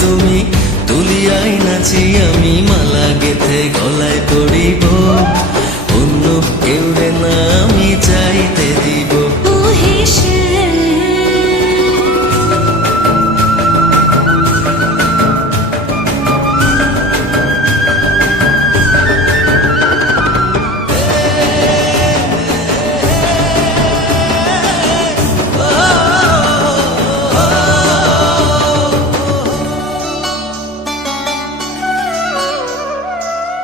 তুমি তুলিয়াই নাচি আমি মালা গেথে গলায় পড়িব অন্য কেউ রে না আমি চাইতে দিব ও হে শ্যাম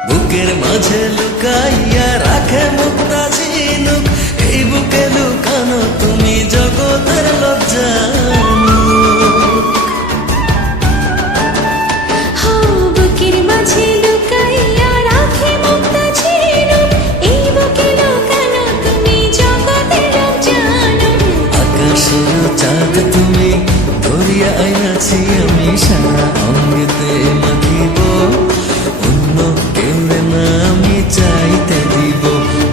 বুকের মাঝে লুকাইয়া রাখে মুক্তা ঝিনুক এই বুকে লুকানো তুমি জগতের লজ্জানুক বুকের মাঝে লুকাইয়া রাখে মুক্তা ঝিনুক এই বুকে লুকানো তুমি জগতের জানো আকাশের চাঁদ তুমি ধরিয়া আইনাছি আমি সারা অঙ্গেতে মাখিব অন্য কেউ রে না আমি চাইতে দিব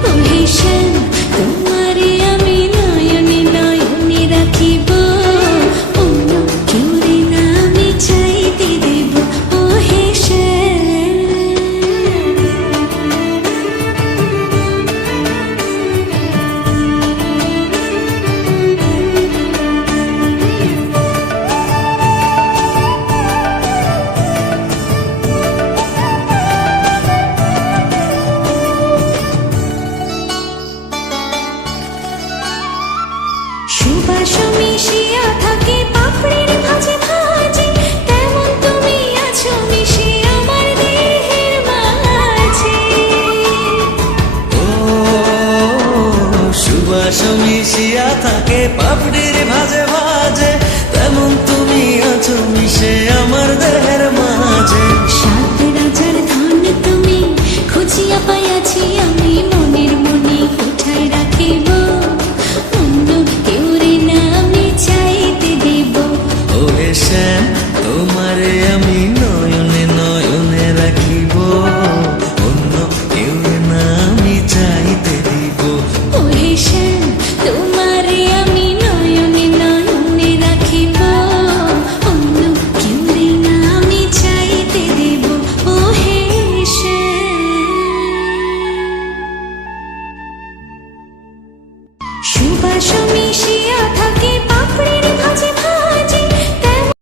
ও হে শ্যাম তোমারে আমি নয়নে নয়নে রাখিব অন্য কেউ রে না আমি চাইতে দেব ও হে শ্যাম সুবাস মিশিয়া থাকে পাপড়ির ভাজে ভাজে তেমন তুমি আছো মিশে আমার দেহের মাঝে ও সুবাস মিশিয়া থাকে পাপড়ির ভাজে ভাজে তেমন তুমি আছো মিশে আমার দেহের মাঝে সাত রাজার ধন তুমি খুঁজিয়া পাইয়াছি আমি মনের মনে কোঠায় রাখিব অন্য কেউ রে না আমি চাইতে দেব ও হে শ্যাম তোমারে আমি নয়নে নয়নে রাখিব অন্য কেউ না আমি চাইতে দিব ও হে শ্যাম তোমারে আমি নয়নে নয়নে রাখিব অন্য কেউ রে না আমি চাইতে দেব ও হে শ্যাম সুবাস মিশিয়া